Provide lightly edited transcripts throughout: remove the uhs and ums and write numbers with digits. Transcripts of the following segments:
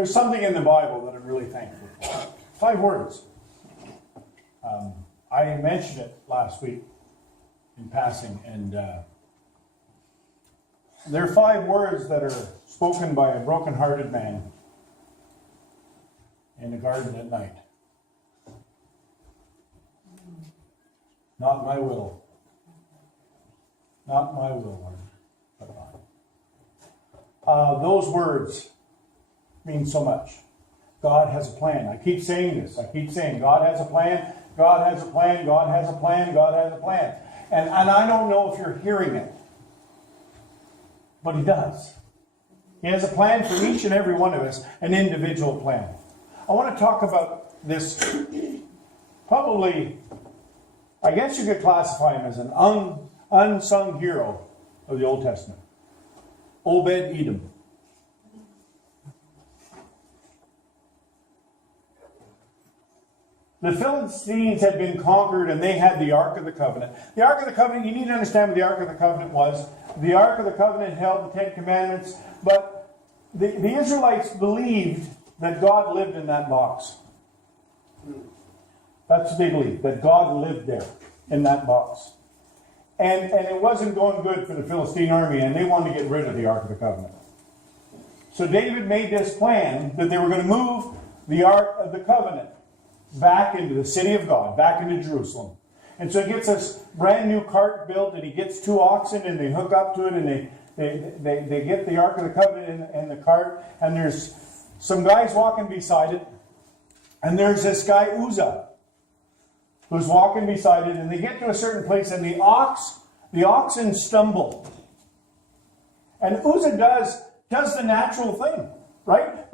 There's something in the Bible that I'm really thankful for. 5 words. I mentioned it last week in passing, and there are 5 words that are spoken by a broken-hearted man in the garden at night. Not my will. Not my will, Lord, but thine. Those words mean so much. God has a plan. I keep saying this. I keep saying God has a plan. God has a plan. God has a plan. God has a plan. And I don't know if you're hearing it, but He does. He has a plan for each and every one of us, an individual plan. I want to talk about this, probably, I guess you could classify him as an unsung hero of the Old Testament. Obed-Edom. The Philistines had been conquered and they had the Ark of the Covenant. The Ark of the Covenant, you need to understand what the Ark of the Covenant was. The Ark of the Covenant held the 10 Commandments, but the Israelites believed that God lived in that box. That's what they believed, that God lived there in that box. And it wasn't going good for the Philistine army, and they wanted to get rid of the Ark of the Covenant. So David made this plan that they were going to move the Ark of the Covenant back into the city of God, back into Jerusalem. And so he gets this brand new cart built, and he gets 2 oxen, and they hook up to it, and they get the Ark of the Covenant in the cart, and there's some guys walking beside it, and there's this guy Uzzah who's walking beside it, and they get to a certain place, and the oxen stumble. And Uzzah does the natural thing, right?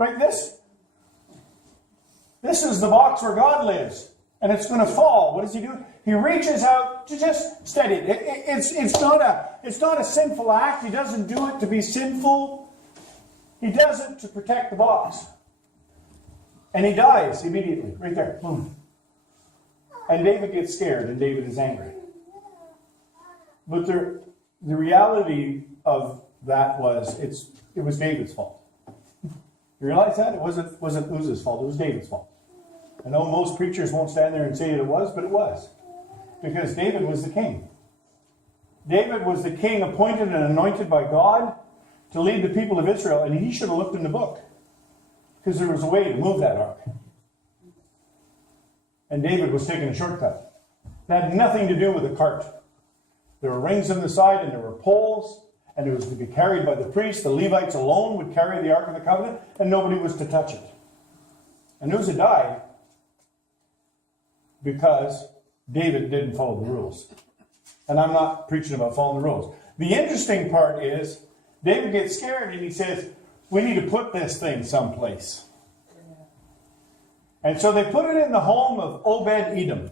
This is the box where God lives, and it's going to fall. What does he do? He reaches out to just steady it. It's not a sinful act. He doesn't do it to be sinful. He does it to protect the box. And he dies immediately, right there. Boom. And David gets scared, and David is angry. But the reality of that was it was David's fault. You realize that? It wasn't Uzzah's fault. It was David's fault. I know most preachers won't stand there and say that it was, but it was. Because David was the king. David was the king appointed and anointed by God to lead the people of Israel, and he should have looked in the book. Because there was a way to move that ark. And David was taking a shortcut. It had nothing to do with the cart. There were rings on the side, and there were poles, and it was to be carried by the priests. The Levites alone would carry the Ark of the Covenant, and nobody was to touch it. And Uzzah died because David didn't follow the rules. And I'm not preaching about following the rules. The interesting part is, David gets scared, and he says, we need to put this thing someplace. And so they put it in the home of Obed-Edom.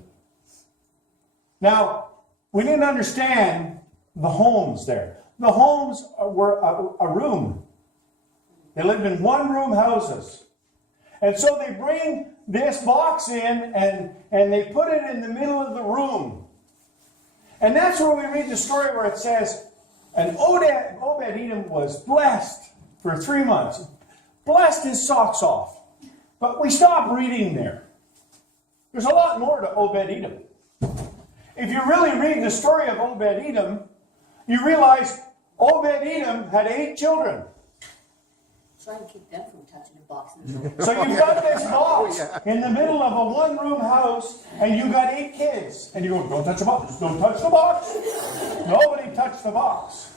Now, we need to understand the homes there. The homes were a room. They lived in one-room houses. And so they bring this box in and they put it in the middle of the room. And that's where we read the story where it says, and Obed-Edom was blessed for 3 months. Blessed his socks off. But we stop reading there. There's a lot more to Obed-Edom. If you really read the story of Obed-Edom, you realize Obed-Edom had 8 children. Try and keep them from touching the box. So you've got this box in the middle of a one-room house, and you've got 8 kids. And you go, don't touch the box. Don't touch the box. Nobody touched the box.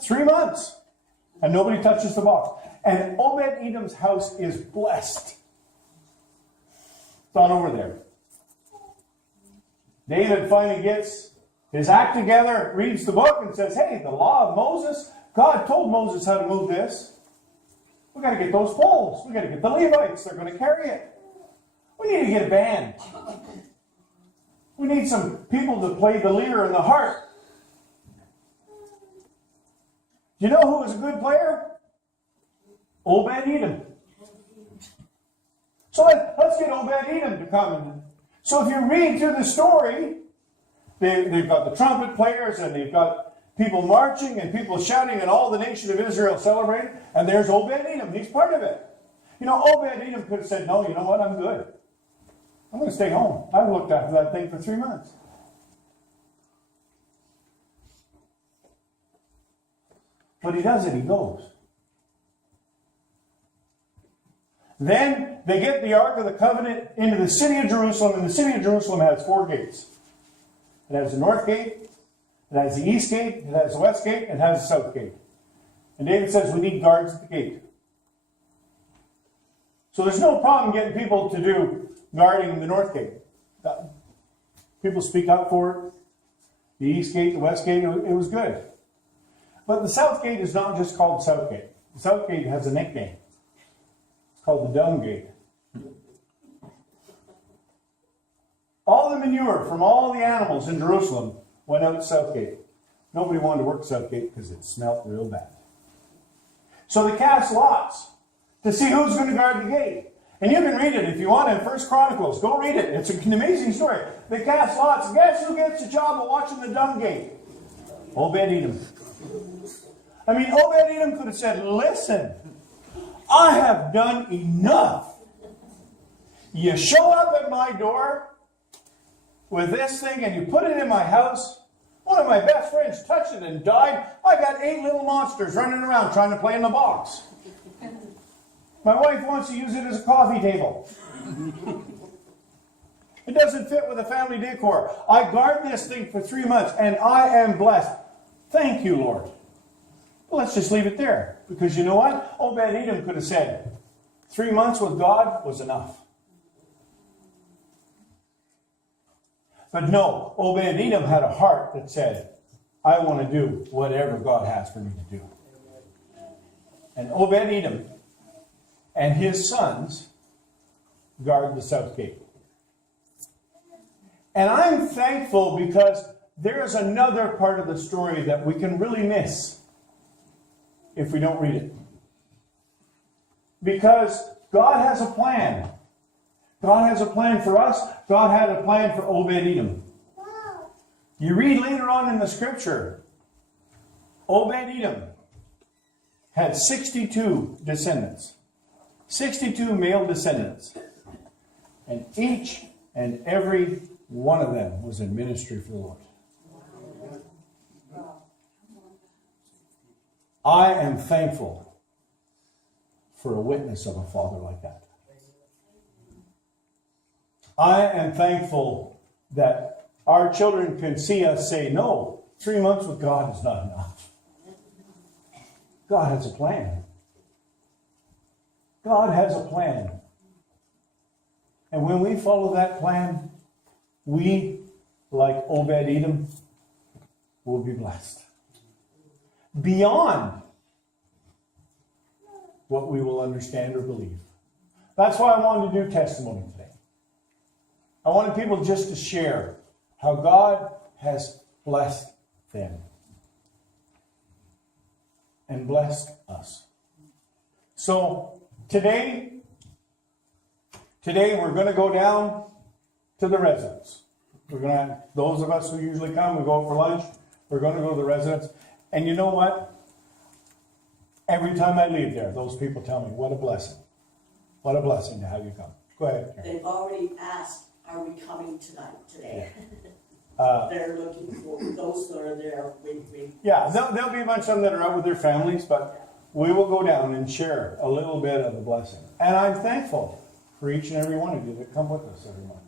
3 months. And nobody touches the box. And Obed-Edom's house is blessed. It's on over there. David finally gets his act together, reads the book, and says, hey, the law of Moses, God told Moses how to move this. We've got to get those poles. We've got to get the Levites. They're going to carry it. We need to get a band. We need some people to play the lyre and the harp. Do you know who was a good player? Obed-Edom. So let's get Obed-Edom to come in. So if you read through the story, they've got the trumpet players, and they've got people marching and people shouting and all the nation of Israel celebrating. And there's Obed-Edom. He's part of it. You know, Obed-Edom could have said, no, you know what? I'm good. I'm going to stay home. I've looked after that thing for 3 months. But he doesn't. He goes. Then they get the Ark of the Covenant into the city of Jerusalem, and the city of Jerusalem has 4 gates. It has the north gate, it has the east gate, it has the west gate, and it has the south gate. And David says we need guards at the gate. So there's no problem getting people to do guarding the north gate. People speak up for it. The east gate, the west gate, it was good. But the south gate is not just called the south gate. The south gate has a nickname. It's called the dung gate. All the manure from all the animals in Jerusalem went out the south gate. Nobody wanted to work the south gate because it smelled real bad. So they cast lots to see who's going to guard the gate. And you can read it if you want in 1 Chronicles. Go read it. It's an amazing story. They cast lots. Guess who gets the job of watching the dung gate? Obed-Edom. I mean, Obed-Edom could have said, listen, I have done enough. You show up at my door with this thing and you put it in my house. One of my best friends touched it and died. I got 8 little monsters running around trying to play in the box. My wife wants to use it as a coffee table. It doesn't fit with the family decor. I guard this thing for 3 months and I am blessed. Thank you, Lord. Well, let's just leave it there. Because you know what? Obed-Edom could have said, 3 months with God was enough. But no, Obed-Edom had a heart that said, I want to do whatever God has for me to do. And Obed-Edom and his sons guard the south gate. And I'm thankful because there is another part of the story that we can really miss if we don't read it. Because God has a plan. God has a plan for us. God had a plan for Obed-Edom. You read later on in the scripture, Obed-Edom had 62 descendants. 62 male descendants. And each and every one of them was in ministry for the Lord. I am thankful for a witness of a father like that. I am thankful that our children can see us say, no, 3 months with God is not enough. God has a plan. God has a plan. And when we follow that plan, we, like Obed-Edom, will be blessed. Beyond what we will understand or believe. That's why I wanted to do testimony today. I wanted people just to share how God has blessed them and blessed us. So today we're going to go down to the residence. We're going to, those of us who usually come, we go out for lunch. We're going to go to the residence. And you know what? Every time I leave there, those people tell me, what a blessing. What a blessing to have you come. Go ahead, Karen. They've already asked, are we coming today? They're looking for those that are there. Yeah, there'll be a bunch of them that are out with their families, but we will go down and share a little bit of the blessing. And I'm thankful for each and every one of you that come with us every month.